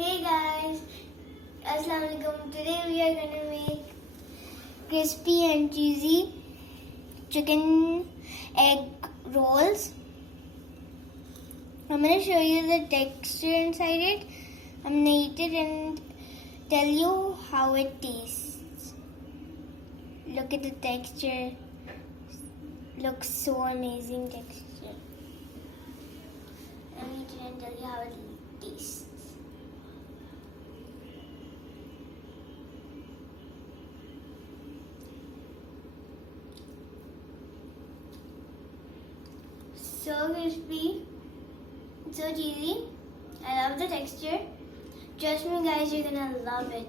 Hey guys, Assalamualaikum. Today we are going to make crispy and cheesy chicken egg rolls. I'm going to show you the texture inside it. I'm going to eat it and tell you how it tastes. Look at the texture. Looks so amazing texture. I'm going to eat it and tell you how it tastes. So crispy, so cheesy. I love the texture. Trust me guys, you're gonna love it.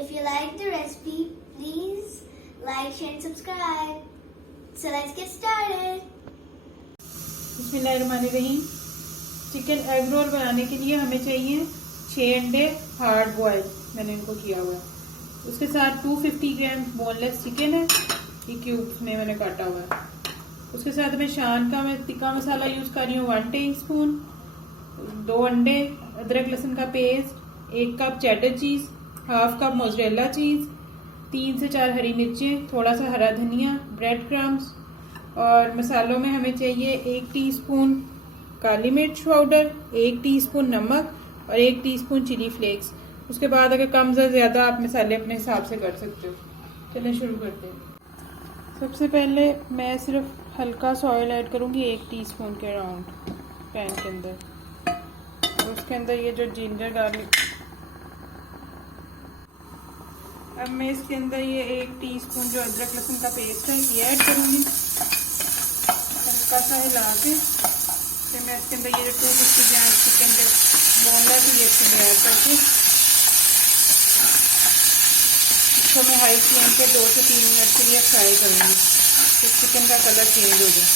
If you like the recipe, please like, share and subscribe. So let's get started. बिस्मिल्लाहिर्रहमानिर्रहीम। Chicken egg roll बनाने के लिए हमें चाहिए 6 अंडे hard boil, मैंने इनको किया हुआ है। उसके साथ 250 ग्राम बोनलेस चिकन है, ये क्यूब्स में मैंने काटा हुआ है। उसके साथ मैं शान का मैं तिक्का मसाला यूज कर रही हूँ 1 टीस्पून, 2 अंडे, अदरक लहसुन का पेस्ट, 1 कप चेडर चीज, हाफ कप मोज़रेला चीज, 3 से 4 हरी मिर्चें, थोड़ा सा हरा धनिया, ब्रेड क्रम्स। और मसालों में हमें चाहिए 1 टीस्पून काली मिर्च पाउडर, 1 टीस्पून नमक और 1 टीस्पून चिली फ्लेक्स। उसके बाद अगर कम या ज़्यादा आप मसाले अपने हिसाब से कर सकते हो। चलिए शुरू करते हैं। सबसे पहले मैं सिर्फ हल्का सा ऑयल ऐड करूँगी 1 टीस्पून के अराउंड पैन के अंदर। और उसके अंदर ये जो जिंजर गार्लिक, अब मैं इसके अंदर ये 1 टीस्पून जो अदरक लहसुन का पेस्ट है ये ऐड करूँगी। हल्का सा हिला के फिर मैं इसके अंदर ये जो 250 ग्राम चिकन के बोनलेस ये इसके अंदर ऐड करके इसको मैं हाई फ्लेम पे 2 से 3 मिनट के लिए फ्राई करूँगी, तो चिकन का कलर चेंज हो जाए।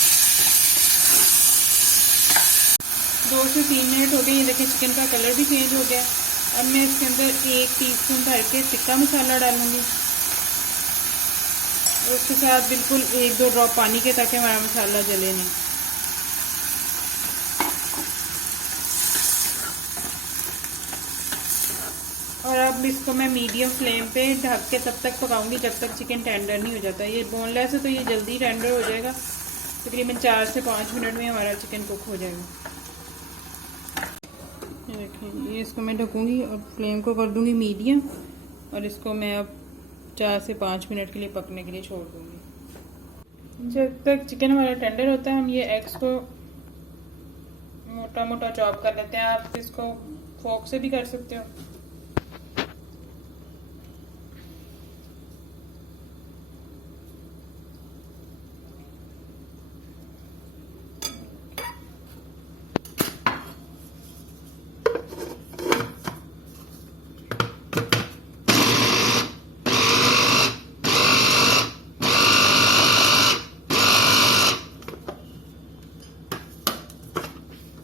2 से 3 मिनट हो गए, ये देखिए चिकन का कलर भी चेंज हो गया। अब मैं इसके अंदर 1 टीस्पून भर के तिक्का मसाला डालूंगी और उसके साथ बिल्कुल 1-2 ड्रॉप पानी के, ताकि हमारा मसाला जले नहीं। और अब इसको मैं मीडियम फ्लेम पे ढक के तब तक पकाऊंगी जब तक चिकन टेंडर नहीं हो जाता। ये बोनलेस है तो ये जल्दी टेंडर हो जाएगा, तकरीबन 4 से 5 मिनट में हमारा चिकन कुक हो जाएगा। ये देखें, ये इसको मैं ढकूंगी और फ्लेम को कर दूंगी मीडियम, और इसको मैं अब 4 से 5 मिनट के लिए पकने के लिए छोड़ दूंगी। जब तक चिकन हमारा टेंडर होता है हम ये एग्स को मोटा मोटा चॉप कर लेते हैं। आप इसको फोक से भी कर सकते हो।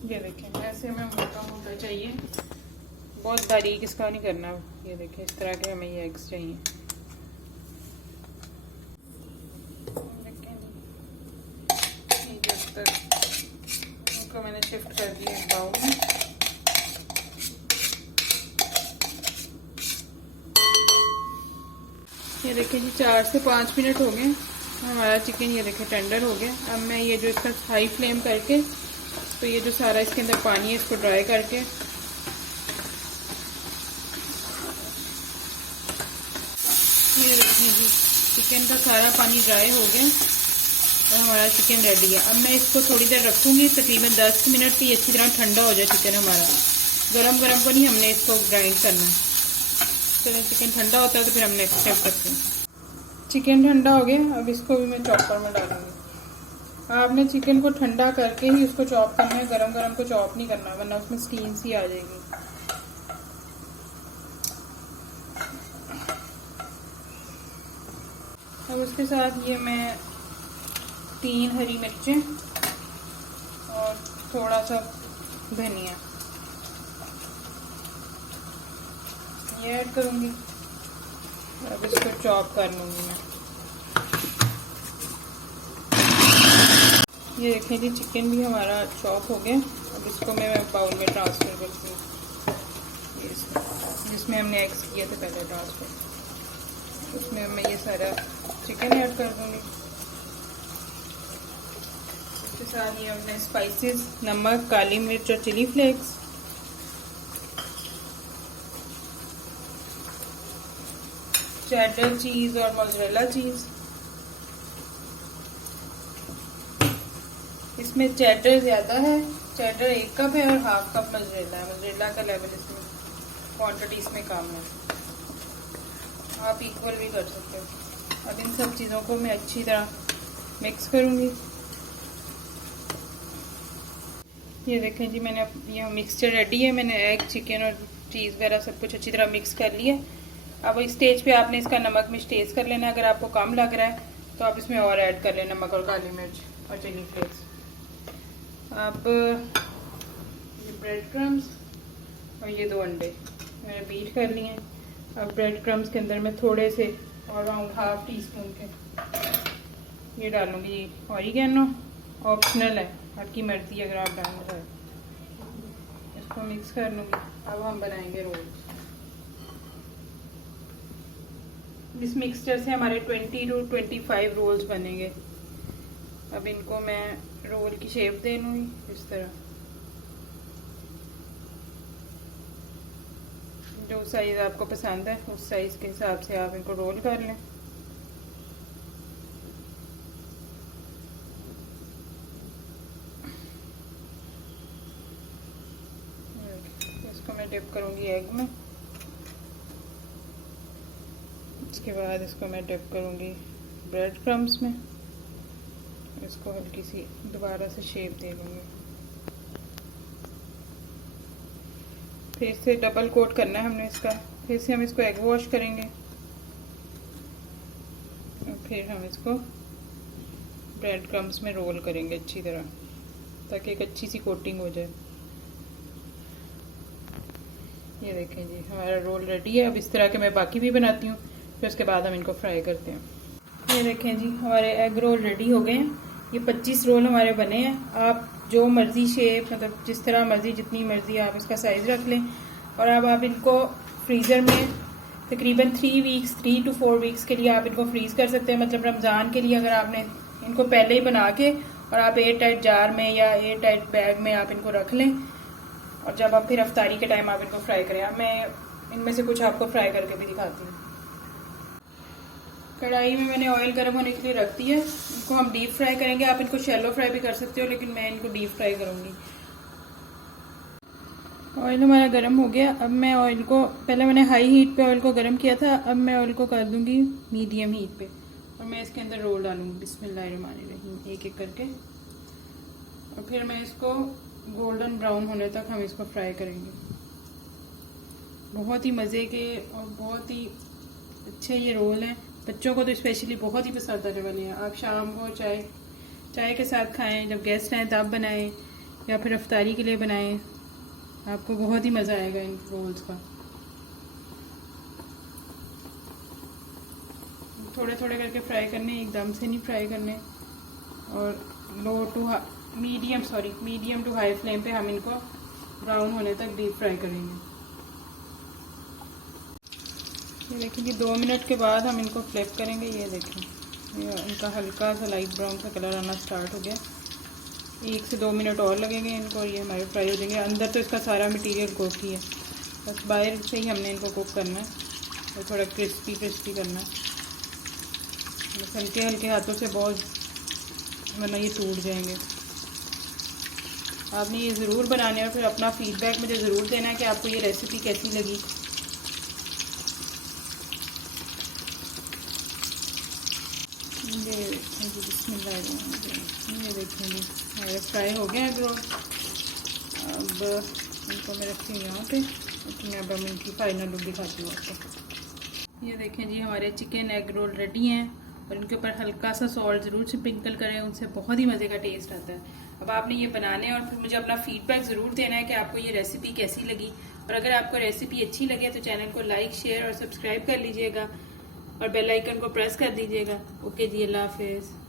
ये देखें, ऐसे हमें मोटा मोटा चाहिए, बहुत बारीक इसका नहीं करना। ये देखें, इस तरह के हमें ये एग्स चाहिए। जब तक इनको मैंने शिफ्ट कर दिया एक बाउल में। ये देखें जी, 4 से 5 मिनट हो गए, हमारा चिकन ये देखें टेंडर हो गया। अब मैं ये जो इसका हाई फ्लेम करके, तो ये जो सारा इसके अंदर पानी है इसको ड्राई करके ये देखिए जी, चिकन का सारा पानी ड्राई हो गया और हमारा चिकन रेडी है। अब मैं इसको थोड़ी देर रखूंगी, तकरीबन 10 मिनट की, अच्छी तरह ठंडा हो जाए चिकन हमारा। गरम गरम को नहीं हमने इसको ग्राइंड करना। चलो चिकन ठंडा होता है तो फिर हम नेक्स्ट स्टेप करते हैं। चिकन ठंडा हो गया, अब इसको भी मैं चॉपर में डालूंगी। आपने चिकन को ठंडा करके ही उसको चॉप करना है, गरम गरम को चॉप नहीं करना, वरना उसमें स्टीम सी आ जाएगी। अब उसके साथ ये मैं 3 हरी मिर्चें और थोड़ा सा धनिया ये ऐड करूंगी। अब इसको चॉप कर लूंगी मैं। ये देखें जी, चिकन भी हमारा चॉप हो गया। अब इसको मैं बाउल में ट्रांसफ़र करती हूँ, जिसमें हमने एग्स किए थे पहले ट्रांसफ़र। उसमें मैं ये सारा चिकन ऐड कर दूँगी। इसके साथ ये हमने स्पाइसेस, नमक, काली मिर्च और चिली फ्लेक्स, चेडर चीज़ और मोज़रेला चीज़। इसमें चेडर ज़्यादा है, चेडर 1 कप है और हाफ कप मोज़रेला है। मोज़रेला का लेवल इसमें क्वांटिटी इसमें कम है, आप इक्वल भी कर सकते हो। अब इन सब चीज़ों को मैं अच्छी तरह मिक्स करूँगी। ये देखें जी, मैंने ये मिक्सचर रेडी है। मैंने एग, चिकन और चीज़ वगैरह सब कुछ अच्छी तरह मिक्स कर लिया। अब इस स्टेज पे आपने इसका नमक मिर्च टेस्ट कर लेना। अगर आपको कम लग रहा है तो आप इसमें और ऐड कर लें नमक और काली मिर्च और चिली फ्लेक्स। अब ये ब्रेड क्रम्स और ये 2 अंडे मैंने बीट कर लिए हैं। अब ब्रेड क्रम्स के अंदर मैं थोड़े से अराउंड ½ टीस्पून के ये डालूँगी। ऑरिगेनो ऑप्शनल है, आपकी मर्जी अगर आप डालना चाहें। इसको मिक्स कर लूँगी। अब हम बनाएंगे रोल्स। इस मिक्सचर से हमारे 20 to 25 रोल्स बनेंगे। अब इनको मैं रोल की शेप दे लूँगी इस तरह। जो साइज़ आपको पसंद है उस साइज़ के हिसाब से आप इनको रोल कर लें। इसको मैं डिप करूँगी एग में। इसके बाद इसको मैं डिप करूँगी ब्रेड क्रम्स में। इसको हल्की सी दोबारा से शेप दे दूँगी। फिर से डबल कोट करना है हमने इसका। फिर से हम इसको एग वॉश करेंगे और फिर हम इसको ब्रेड क्रम्स में रोल करेंगे अच्छी तरह, ताकि एक अच्छी सी कोटिंग हो जाए। ये देखें जी, हमारा रोल रेडी है। अब इस तरह के मैं बाकी भी बनाती हूँ, फिर उसके बाद हम इनको फ्राई करते हैं। ये देखें जी, हमारे एग रोल रेडी हो गए हैं। ये 25 रोल हमारे बने हैं। आप जो मर्ज़ी शेप, मतलब जिस तरह मर्ज़ी, जितनी मर्ज़ी आप इसका साइज़ रख लें। और अब आप इनको फ्रीज़र में तकरीबन 3 to 4 वीक्स के लिए आप इनको फ्रीज़ कर सकते हैं। मतलब रमज़ान के लिए अगर आपने इनको पहले ही बना के और आप एयर टाइट जार में या एयर टाइट बैग में आप इनको रख लें, और जब आप फिर अफ्तारी के टाइम आप इनको फ्राई करें। अब मैं इनमें से कुछ आपको फ्राई करके भी दिखाती हूँ। कढ़ाई में मैंने ऑयल गर्म होने के लिए रख दिया है। इनको हम डीप फ्राई करेंगे। आप इनको शैलो फ्राई भी कर सकते हो, लेकिन मैं इनको डीप फ्राई करूँगी। ऑयल हमारा गर्म हो गया। अब मैं ऑयल को, पहले मैंने हाई हीट पे ऑयल को गर्म किया था, अब मैं ऑयल को कर दूँगी मीडियम हीट पे और मैं इसके अंदर रोल डालूँगी बिस्मिल्लाहिर्रहमानिर्रहीम, एक एक करके। और फिर मैं इसको गोल्डन ब्राउन होने तक हम इसको फ्राई करेंगे। बहुत ही मज़े के और बहुत ही अच्छे ये रोल हैं। बच्चों को तो स्पेशली बहुत ही पसंद आने वाले हैं। आप शाम को चाय के साथ खाएं, जब गेस्ट आएँ तब बनाएं, या फिर अफ्तारी के लिए बनाएं। आपको बहुत ही मज़ा आएगा इन रोल्स का। थोड़े थोड़े करके फ्राई करने, एकदम से नहीं फ्राई करने। और मीडियम टू हाई फ्लेम पे हम इनको ब्राउन होने तक डीप फ्राई करेंगे। ये देखिए कि 2 मिनट के बाद हम इनको फ्लिप करेंगे। ये देखें, ये इनका हल्का सा लाइट ब्राउन सा कलर आना स्टार्ट हो गया। 1 से 2 मिनट और लगेंगे इनको और ये हमारे फ्राई हो जाएंगे। अंदर तो इसका सारा मटेरियल कुक ही है, बस बाहर से ही हमने इनको कुक करना है और थोड़ा क्रिस्पी करना है। बस हल्के हल्के हाथों से, बहुत, वरना ये टूट जाएंगे। आपने ये ज़रूर बनाने और फिर अपना फीडबैक मुझे ज़रूर देना है कि आपको ये रेसिपी कैसी लगी। ये देखेंगे हमारे फ्राई हो गए हैं रोल। अब इनको मैं रखती हूँ यहाँ पे, तो अब हम इनकी फाइनल लुक दिखाती हूँ आपको। ये देखें जी, हमारे चिकन एग रोल रेडी हैं और इनके ऊपर हल्का सा सॉल्ट ज़रूर स्प्रिंकल करें, उनसे बहुत ही मज़े का टेस्ट आता है। अब आपने ये बनाने और फिर मुझे अपना फीडबैक ज़रूर देना है कि आपको ये रेसिपी कैसी लगी। और अगर आपको रेसिपी अच्छी लगे तो चैनल को लाइक, शेयर और सब्सक्राइब कर लीजिएगा और बेल आइकन को प्रेस कर दीजिएगा। ओके जी, अल्लाह हाफिज़।